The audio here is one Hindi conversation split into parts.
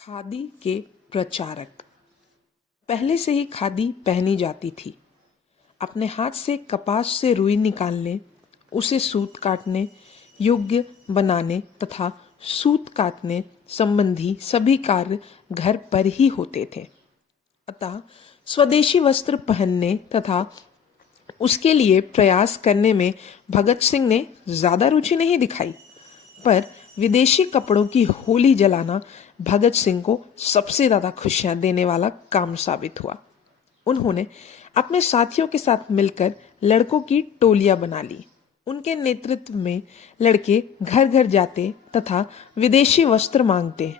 खादी के प्रचारक। पहले से ही खादी पहनी जाती थी। अपने हाथ से कपास से रुई निकालने, उसे सूत काटने योग्य बनाने तथा सूत काटने संबंधी सभी कार्य घर पर ही होते थे। अतः स्वदेशी वस्त्र पहनने तथा उसके लिए प्रयास करने में भगत सिंह ने ज्यादा रुचि नहीं दिखाई, पर विदेशी कपड़ों की होली जलाना भगत सिंह को सबसे ज्यादा खुशियां देने वाला काम साबित हुआ। उन्होंने अपने साथियों के साथ मिलकर लड़कों की टोलियां बना ली। उनके नेतृत्व में लड़के घर घर जाते तथा विदेशी वस्त्र मांगते।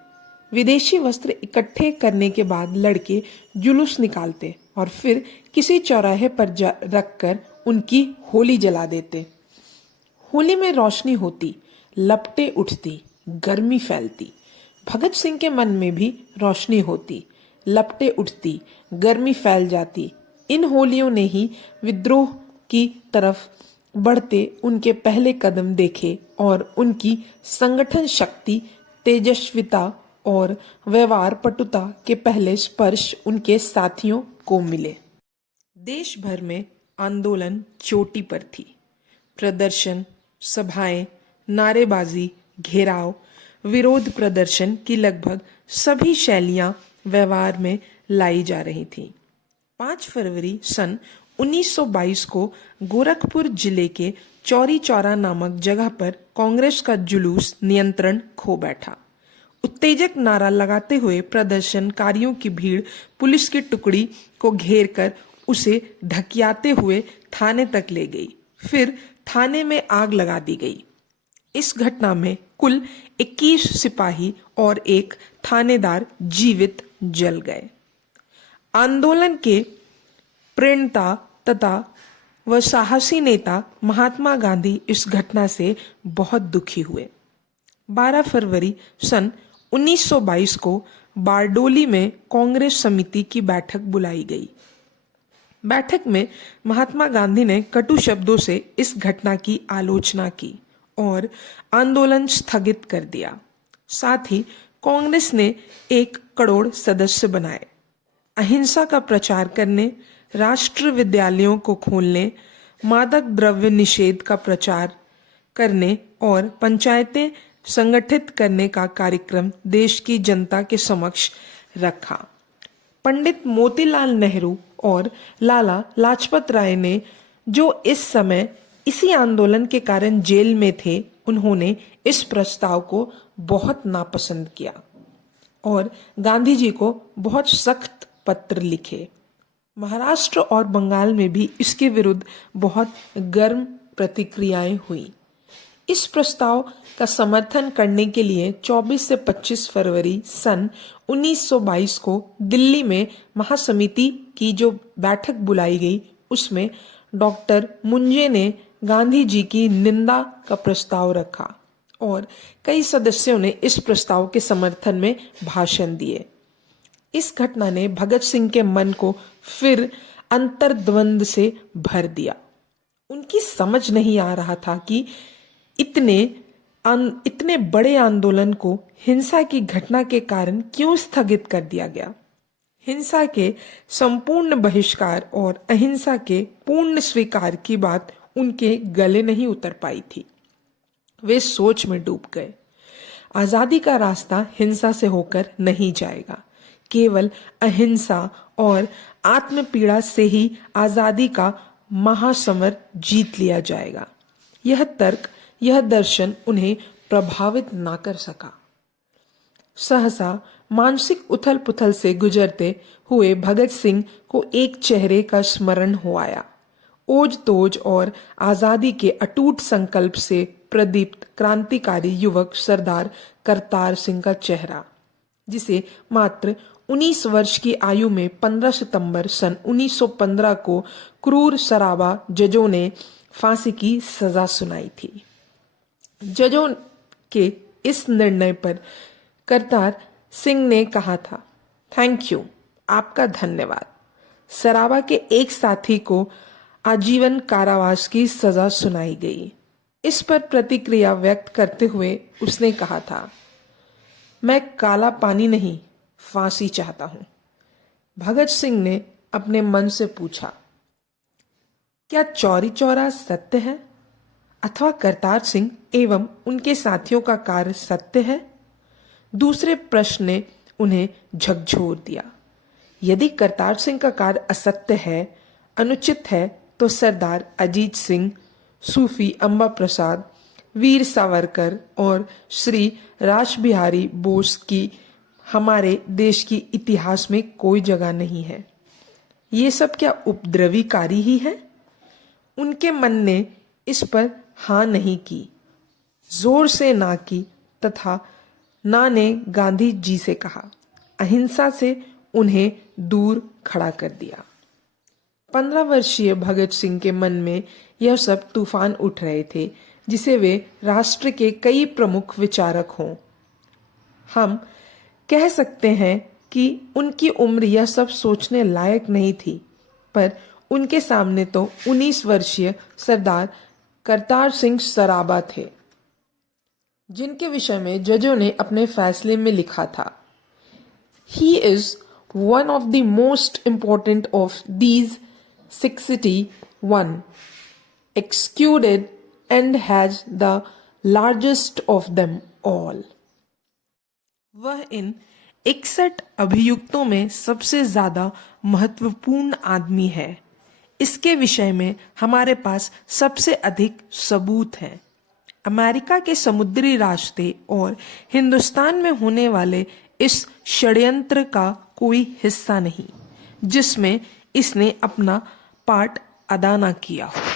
विदेशी वस्त्र इकट्ठे करने के बाद लड़के जुलूस निकालते और फिर किसी चौराहे पर रखकर उनकी होली जला देते। होली में रोशनी होती, लपटें उठती, गर्मी फैलती। भगत सिंह के मन में भी रोशनी होती, लपटें उठती, गर्मी फैल जाती। इन होलियों ने ही विद्रोह की तरफ बढ़ते उनके पहले कदम देखे और उनकी संगठन शक्ति, तेजस्विता और व्यवहार पटुता के पहले स्पर्श उनके साथियों को मिले। देश भर में आंदोलन चोटी पर थी। प्रदर्शन, सभाएं, नारेबाजी, घेराव, विरोध प्रदर्शन की लगभग सभी शैलियां व्यवहार में लाई जा रही थीं। 5 फरवरी सन 1922 को गोरखपुर जिले के चौरी चौरा नामक जगह पर कांग्रेस का जुलूस नियंत्रण खो बैठा। उत्तेजक नारा लगाते हुए प्रदर्शनकारियों की भीड़ पुलिस की टुकड़ी को घेर कर उसे ढकियाते हुए थाने तक ले गई। फिर थाने में आग लगा दी गई। इस घटना में कुल 21 सिपाही और एक थानेदार जीवित जल गए। आंदोलन के प्रणेता तथा व साहसी नेता महात्मा गांधी इस घटना से बहुत दुखी हुए। 12 फरवरी सन 1922 को बारडोली में कांग्रेस समिति की बैठक बुलाई गई। बैठक में महात्मा गांधी ने कटु शब्दों से इस घटना की आलोचना की और आंदोलन स्थगित कर दिया। साथ ही कांग्रेस ने 1 करोड़ सदस्य बनाए। अहिंसा का प्रचार करने, राष्ट्र विद्यालयों को खोलने, मादक द्रव्य निषेध का प्रचार करने और पंचायतें संगठित करने का कार्यक्रम देश की जनता के समक्ष रखा। पंडित मोतीलाल नेहरू और लाला लाजपत राय ने, जो इस समय इसी आंदोलन के कारण जेल में थे, उन्होंने इस प्रस्ताव को बहुत नापसंद किया और गांधी जी को बहुत सख्त पत्र लिखे। महाराष्ट्र और बंगाल में भी इसके विरुद्ध बहुत गर्म प्रतिक्रियाएं हुई। इस प्रस्ताव का समर्थन करने के लिए 24 से 25 फरवरी सन 1922 को दिल्ली में महासमिति की जो बैठक बुलाई गई, उसमें डॉक्टर मुंजे ने गांधी जी की निंदा का प्रस्ताव रखा और कई सदस्यों ने इस प्रस्ताव के समर्थन में भाषण दिए। इस घटना ने भगत सिंह के मन को फिर अंतर्द्वंद से भर दिया। उनकी समझ नहीं आ रहा था कि इतने बड़े आंदोलन को हिंसा की घटना के कारण क्यों स्थगित कर दिया गया। हिंसा के संपूर्ण बहिष्कार और अहिंसा के पूर्ण स्वीकार की बात उनके गले नहीं उतर पाई थी। वे सोच में डूब गए। आजादी का रास्ता हिंसा से होकर नहीं जाएगा। केवल अहिंसा और आत्मपीड़ा से ही आजादी का महासमर जीत लिया जाएगा। यह तर्क, यह दर्शन उन्हें प्रभावित ना कर सका। सहसा मानसिक उथल पुथल से गुजरते हुए भगत सिंह को एक चेहरे का स्मरण हो आया। ओज तोज और आजादी के अटूट संकल्प से प्रदीप्त क्रांतिकारी युवक सरदार करतार सिंह का चेहरा, जिसे मात्र 19 वर्ष की आयु में 15 सितंबर सन 1915 को क्रूर शराबा जजों ने फांसी की सजा सुनाई थी। जजों के इस निर्णय पर करतार सिंह ने कहा था, थैंक यू, आपका धन्यवाद। सराबा के एक साथी को आजीवन कारावास की सजा सुनाई गई। इस पर प्रतिक्रिया व्यक्त करते हुए उसने कहा था, मैं काला पानी नहीं फांसी चाहता हूं। भगत सिंह ने अपने मन से पूछा, क्या चौरी चौरा सत्य है अथवा करतार सिंह एवं उनके साथियों का कार्य सत्य है? दूसरे प्रश्न ने उन्हें झकझोर दिया। यदि करतार सिंह का कार्य असत्य है, अनुचित है, तो सरदार अजीत सिंह, सूफी अंबा प्रसाद, वीर सावरकर और श्री रासबिहारी बोस की हमारे देश की इतिहास में कोई जगह नहीं है। ये सब क्या उपद्रवीकारी ही है? उनके मन ने इस पर हाँ नहीं की, जोर से ना की तथा ना ने गांधी जी से कहा, अहिंसा से उन्हें दूर खड़ा कर दिया। 15 वर्षीय भगत सिंह के मन में यह सब तूफान उठ रहे थे जिसे वे राष्ट्र के कई प्रमुख विचारक हों। हम कह सकते हैं कि उनकी उम्र यह सब सोचने लायक नहीं थी, पर उनके सामने तो 19 वर्षीय सरदार करतार सिंह सराबा थे, जिनके विषय में जजों ने अपने फैसले में लिखा था, He is one of the most important of these 61, excluded and has the largest of them all. वह इन 61 अभियुक्तों में सबसे ज्यादा महत्वपूर्ण आदमी है। इसके विषय में हमारे पास सबसे अधिक सबूत हैं। अमेरिका के समुद्री रास्ते और हिंदुस्तान में होने वाले इस षड्यंत्र का कोई हिस्सा नहीं जिसमें इसने अपना पार्ट अदा न किया हो।